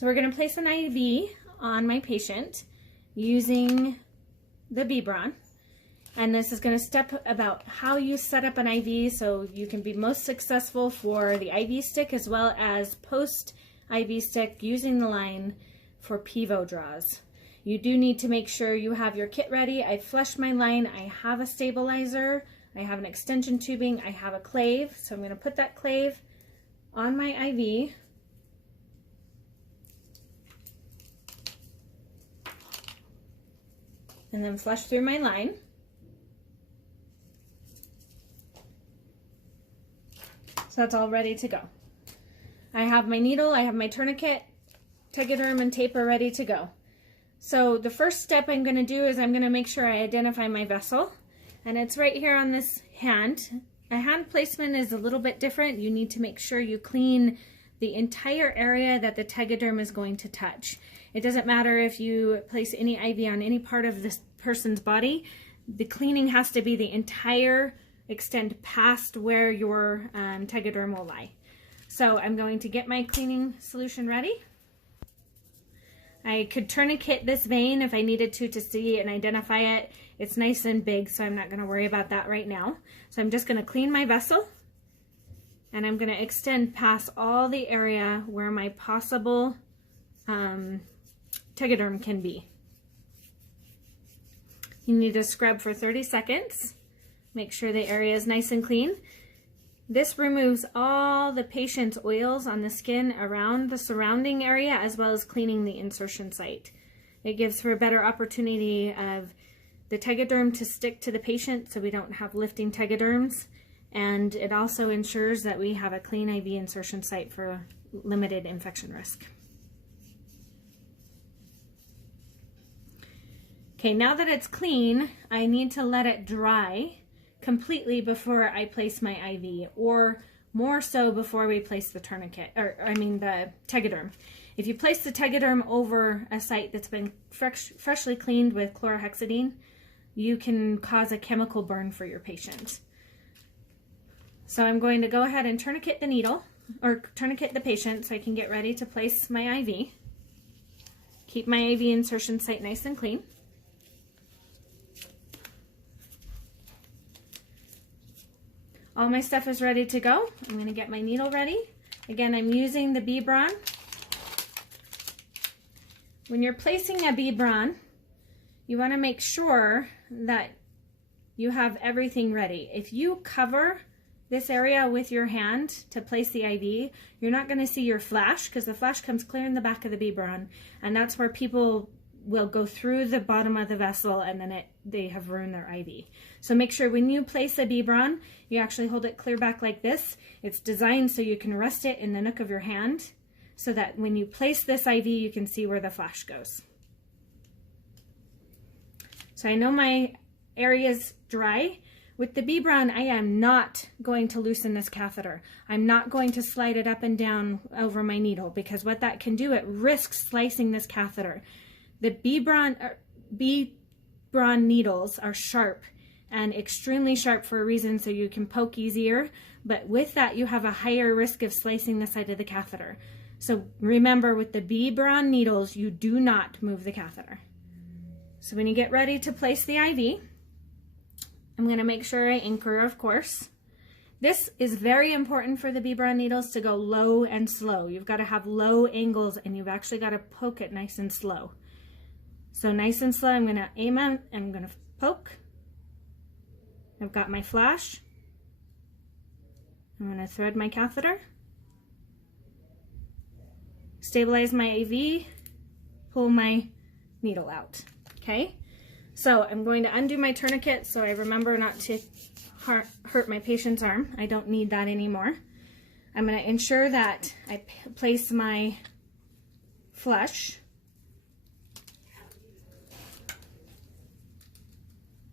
So we're going to place an IV on my patient using the B-Braun. And this is going to step about how you set up an IV so you can be most successful for the IV stick as well as post IV stick using the line for PIVO draws. You do need to make sure you have your kit ready. I flushed my line. I have a stabilizer. I have an extension tubing. I have a clave. So I'm going to put that clave on my IV. And then flush through my line. So that's all ready to go. I have my needle, I have my tourniquet, tegaderm, and tape are ready to go. So the first step I'm going to do is I'm going to make sure I identify my vessel. And it's right here on this hand. A hand placement is a little bit different. You need to make sure you clean the entire area that the tegaderm is going to touch. It doesn't matter if you place any IV on any part of this person's body. The cleaning has to be the entire extent past where your tegaderm will lie. So I'm going to get my cleaning solution ready. I could tourniquet this vein if I needed to see and identify it. It's nice and big, so I'm not going to worry about that right now. So I'm just going to clean my vessel, and I'm going to extend past all the area where my possible tegaderm can be. You need to scrub for 30 seconds. Make sure the area is nice and clean. This removes all the patient's oils on the skin around the surrounding area as well as cleaning the insertion site. It gives for a better opportunity of the tegaderm to stick to the patient so we don't have lifting tegaderms, and it also ensures that we have a clean IV insertion site for limited infection risk. Okay, now that it's clean, I need to let it dry completely before I place my IV, or more so before we place the tourniquet, or the tegaderm. If you place the tegaderm over a site that's been freshly cleaned with chlorhexidine, you can cause a chemical burn for your patient. So I'm going to go ahead and tourniquet the needle, or tourniquet the patient so I can get ready to place my IV. Keep my IV insertion site nice and clean. All my stuff is ready to go. I'm going to get my needle ready. Again, I'm using the B-Braun. When you're placing a B-Braun, you want to make sure that you have everything ready. If you cover this area with your hand to place the IV, you're not going to see your flash because the flash comes clear in the back of the B-Braun, and that's where people will go through the bottom of the vessel and then they have ruined their IV. So make sure when you place a B-Braun, you actually hold it clear back like this. It's designed so you can rest it in the nook of your hand so that when you place this IV, you can see where the flash goes. So I know my area's dry. With the B-Braun, I am not going to loosen this catheter. I'm not going to slide it up and down over my needle because what that can do, it risks slicing this catheter. The B-Braun needles are sharp and extremely sharp for a reason so you can poke easier, but with that you have a higher risk of slicing the side of the catheter. So remember, with the B-Braun needles, you do not move the catheter. So when you get ready to place the IV, I'm going to make sure I anchor, of course. This is very important for the B-Braun needles to go low and slow. You've got to have low angles and you've actually got to poke it nice and slow. So nice and slow, I'm going to aim out and I'm going to poke. I've got my flash. I'm going to thread my catheter. Stabilize my IV. Pull my needle out. Okay? So I'm going to undo my tourniquet so I remember not to hurt my patient's arm. I don't need that anymore. I'm going to ensure that I place my flush.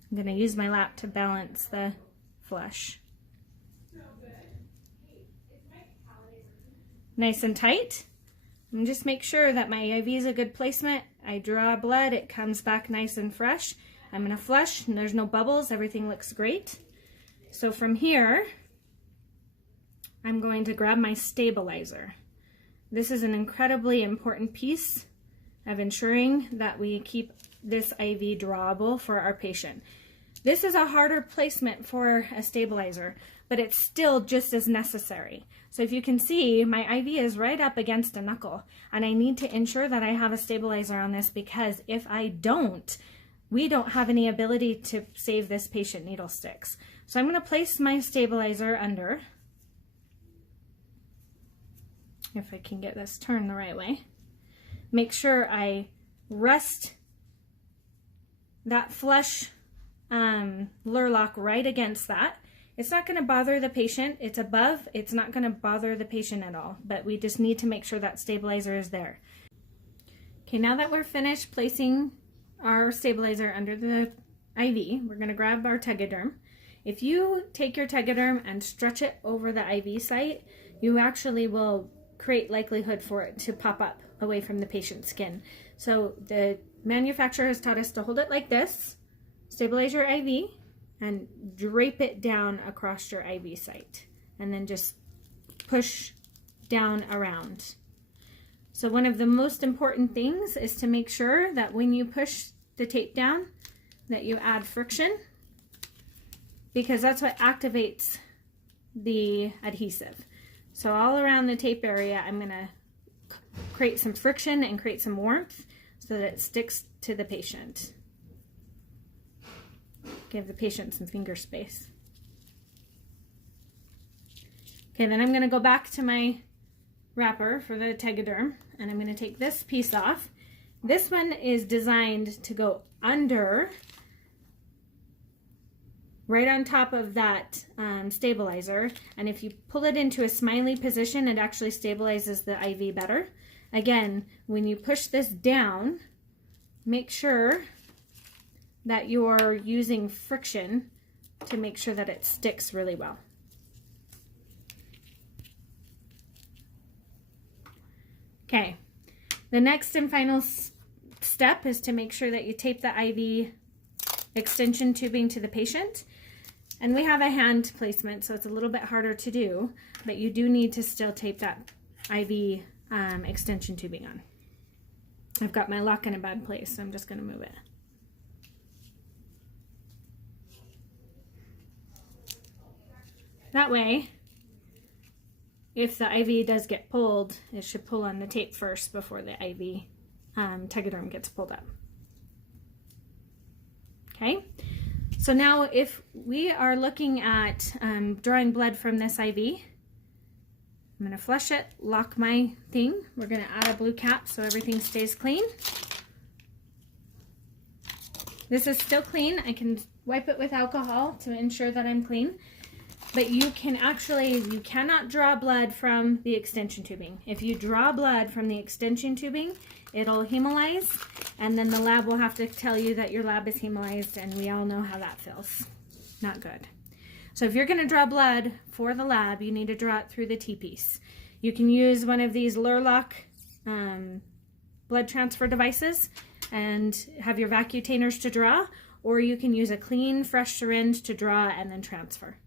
I'm going to use my lap to balance the flush. Nice and tight. And just make sure that my IV is a good placement. I draw blood, it comes back nice and fresh. I'm going to flush, and there's no bubbles, everything looks great. So from here, I'm going to grab my stabilizer. This is an incredibly important piece of ensuring that we keep this IV drawable for our patient. This is a harder placement for a stabilizer, but it's still just as necessary. So if you can see, my IV is right up against a knuckle, and I need to ensure that I have a stabilizer on this, because if I don't, we don't have any ability to save this patient needle sticks. So I'm going to place my stabilizer under, if I can get this turned the right way. Make sure I rest that flush Lurlock right against that. It's not going to bother the patient. It's above. It's not going to bother the patient at all, but we just need to make sure that stabilizer is there. Okay, now that we're finished placing our stabilizer under the IV, we're going to grab our Tegaderm. If you take your Tegaderm and stretch it over the IV site, you actually will create likelihood for it to pop up away from the patient's skin. So the manufacturer has taught us to hold it like this, stabilize your IV, and drape it down across your IV site, and then just push down around. So one of the most important things is to make sure that when you push the tape down, that you add friction, because that's what activates the adhesive. So all around the tape area, I'm going to create some friction and create some warmth so that it sticks to the patient. Give the patient some finger space. Okay, then I'm going to go back to my wrapper for the Tegaderm, and I'm going to take this piece off. This one is designed to go under, right on top of that stabilizer, and if you pull it into a smiley position, it actually stabilizes the IV better. Again, when you push this down, make sure that you're using friction to make sure that it sticks really well. Okay, the next and final step is to make sure that you tape the IV extension tubing to the patient. And we have a hand placement, so it's a little bit harder to do, but you do need to still tape that IV extension tubing on. I've got my lock in a bad place, so I'm just going to move it. That way, if the IV does get pulled, it should pull on the tape first before the IV Tegaderm gets pulled up. Okay, so now if we are looking at drawing blood from this IV, I'm going to flush it, lock my thing. We're going to add a blue cap so everything stays clean. This is still clean. I can wipe it with alcohol to ensure that I'm clean. But you cannot draw blood from the extension tubing. If you draw blood from the extension tubing, it'll hemolyze, and then the lab will have to tell you that your lab is hemolyzed, and we all know how that feels. Not good. So if you're going to draw blood for the lab, you need to draw it through the T-piece. You can use one of these Lurlock blood transfer devices and have your vacutainers to draw, or you can use a clean, fresh syringe to draw and then transfer.